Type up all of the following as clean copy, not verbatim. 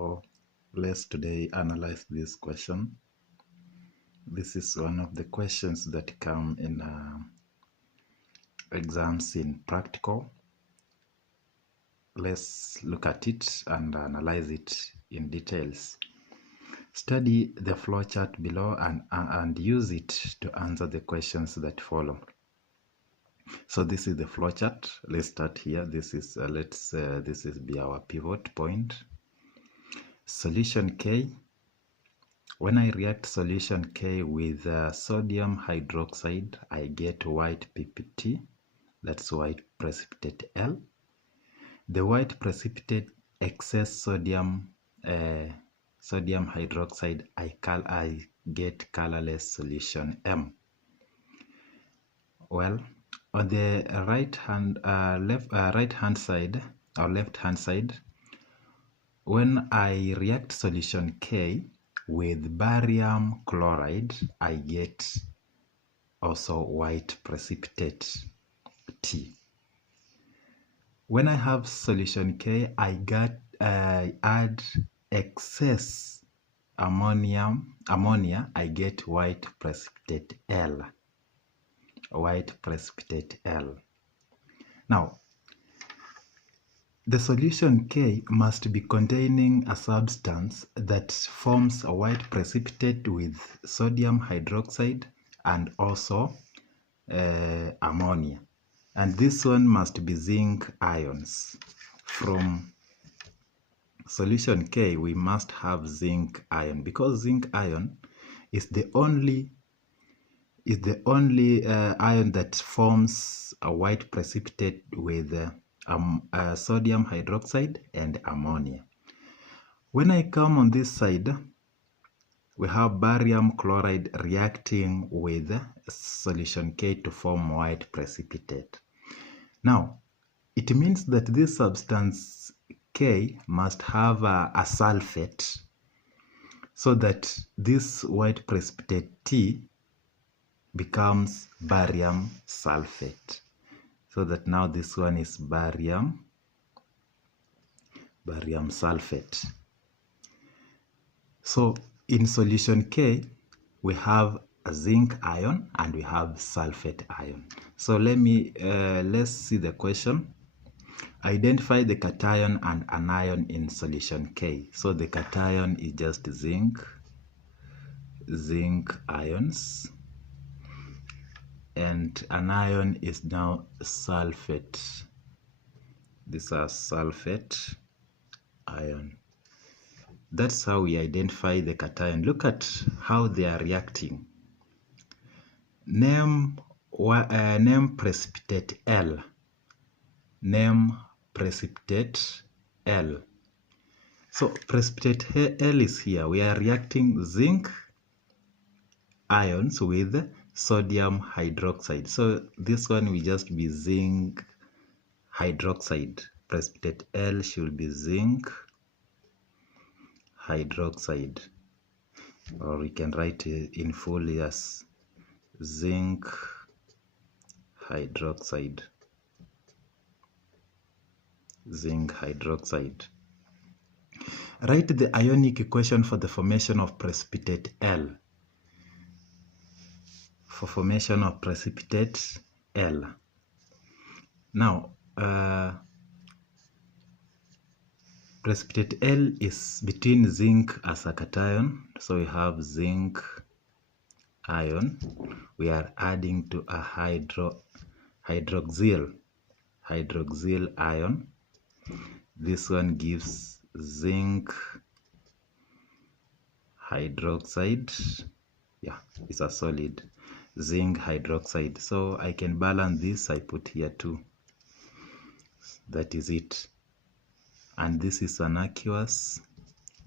So let's today analyze this question. This is one of the questions that come in exams in practical. Let's look at it and analyze it in details. Study the flowchart below and use it to answer the questions that follow. So this is the flowchart. Let's start here. This is this is be our pivot point. Solution K. When I react solution K with sodium hydroxide, I get white PPT. That's white precipitate L. The white precipitate excess sodium hydroxide, I get colorless solution M. Well, on the right hand side or left hand side, when I react solution K with barium chloride, I get also white precipitate T. When I have solution K, I add excess ammonia, I get white precipitate L. White precipitate L. Now, the solution K must be containing a substance that forms a white precipitate with sodium hydroxide and also ammonia. And this one must be zinc ions. From solution K, we must have zinc ion because zinc ion is the only ion that forms a white precipitate with sodium hydroxide and ammonia. When I come on this side, we have barium chloride reacting with solution K to form white precipitate. Now, it means that this substance K must have a sulfate so that this white precipitate T becomes barium sulfate. So that now this one is barium sulfate. So in solution K, we have a zinc ion and we have sulfate ion. So let's see the question. Identify the cation and anion in solution K. So the cation is just zinc ions, and anion is now sulfate. These are sulfate ion. That's how we identify the cation. Look at how they are reacting. Name precipitate L. Name precipitate L. So precipitate L is here. We are reacting zinc ions with sodium hydroxide. So this one will just be zinc hydroxide. Precipitate L should be zinc hydroxide, or we can write it in full as zinc hydroxide. Zinc hydroxide. Write the ionic equation for the formation of precipitate L. For formation of precipitate L. Now, precipitate L is between zinc as a cation, so we have zinc ion. We are adding to a hydroxyl ion. This one gives zinc hydroxide. Yeah, it's a solid zinc hydroxide. So I can balance this. I put here 2. That is it. And this is an aqueous.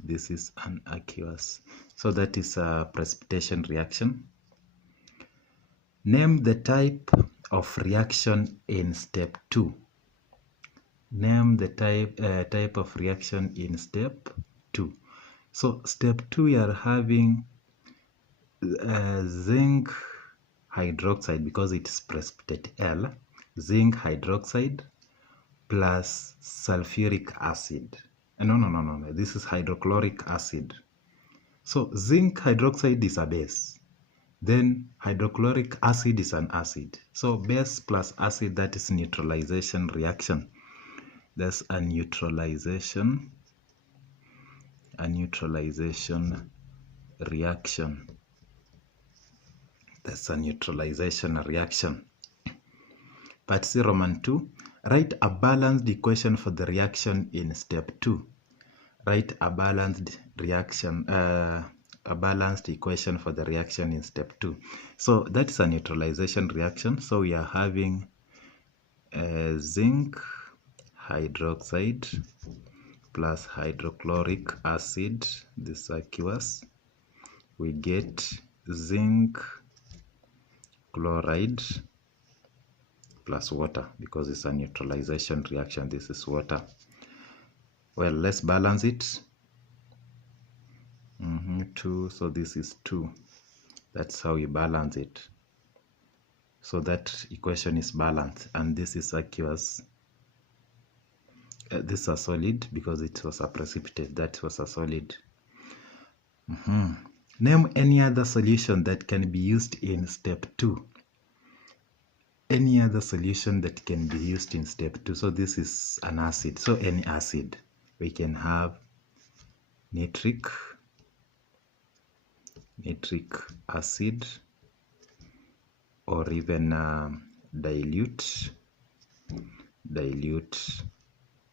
This is an aqueous. So that is a precipitation reaction. Name the type of reaction in step 2. Name the type of reaction in step 2. So step 2, we are having zinc hydroxide because it's precipitate L. Zinc hydroxide plus sulfuric acid. No. This is hydrochloric acid. So zinc hydroxide is a base. Then hydrochloric acid is an acid. So base plus acid, that is neutralization reaction. That's a neutralization reaction. That's a neutralization reaction. Part C, Roman 2. Write a balanced equation for the reaction in step 2. Write a balanced reaction, a balanced equation for the reaction in step 2. So that is a neutralization reaction. So we are having zinc hydroxide plus hydrochloric acid, this aqueous. We get zinc chloride plus water, because it's a neutralization reaction. This is water. Well, let's balance it. 2, so this is 2. That's how we balance it. So that equation is balanced, and this is aqueous. This is a solid because it was a precipitate. That was a solid. Name any other solution that can be used in step 2. Any other solution that can be used in step 2. So this is an acid. So any acid. We can have nitric acid, or even dilute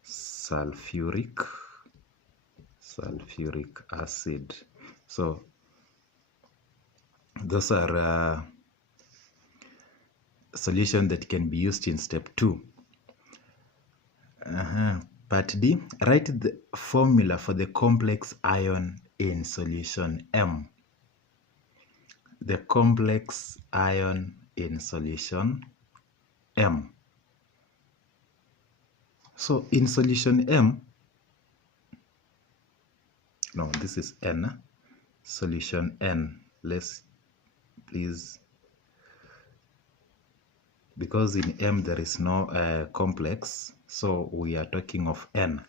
sulfuric acid. So those are solutions that can be used in step 2. Part D, write the formula for the complex ion in solution M. The complex ion in solution M. So in solution M, no, this is N, solution N. Let's please, because in M there is no complex, so we are talking of N,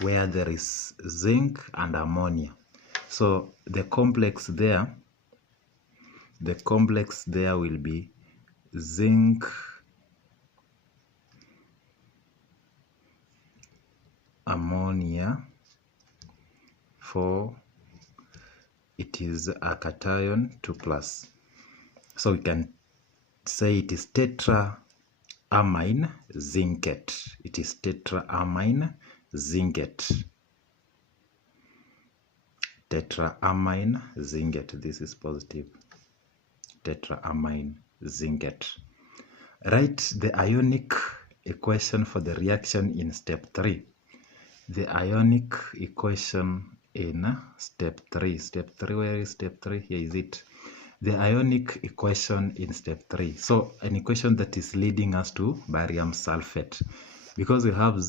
where there is zinc and ammonia. So the complex there will be zinc ammonia, for it is a cation 2+. So we can say it is tetraamine zincate. It is tetraamine zincate. Tetraamine zincate. This is positive. Tetraamine zincate. Write the ionic equation for the reaction in step 3. The ionic equation in step 3. Step 3, where is step 3? Here is it. The ionic equation in step 3. So an equation that is leading us to barium sulfate, because we have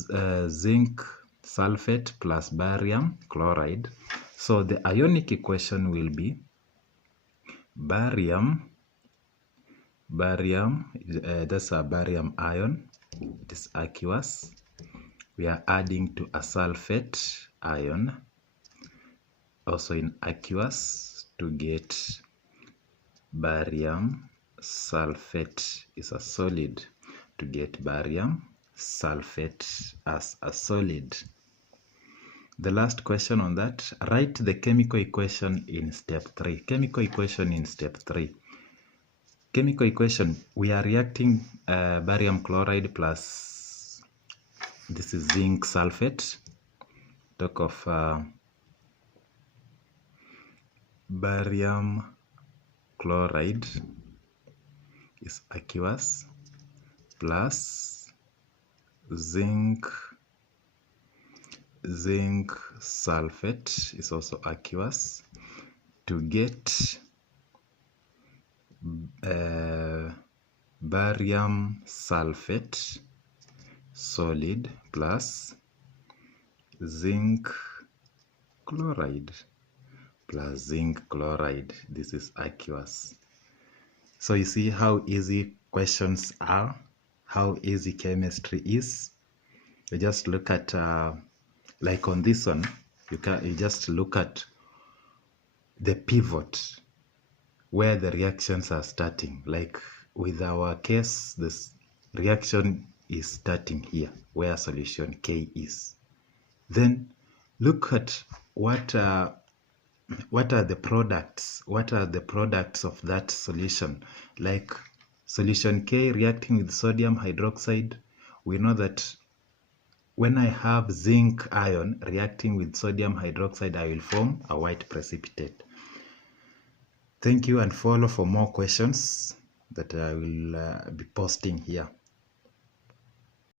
zinc sulfate plus barium chloride. So the ionic equation will be barium, that's a barium ion. It is aqueous. We are adding to a sulfate ion, also in aqueous, to get barium sulfate is a solid, to get barium sulfate as a solid. The last question on that, write the chemical equation in step 3. Chemical equation in step 3. Chemical equation, we are reacting barium chloride plus, this is zinc sulfate. Talk of barium chloride is aqueous plus zinc sulfate is also aqueous, to get barium sulfate solid plus zinc chloride This is aqueous. So you see how easy questions are, how easy chemistry is. You just look at Like on this one, you just look at the pivot where the reactions are starting. Like with our case, this reaction is starting here where solution K is. Then look at what are the products, of that solution. Like solution K reacting with sodium hydroxide, we know that when I have zinc ion reacting with sodium hydroxide, I will form a white precipitate. Thank you, and follow for more questions that I will be posting here.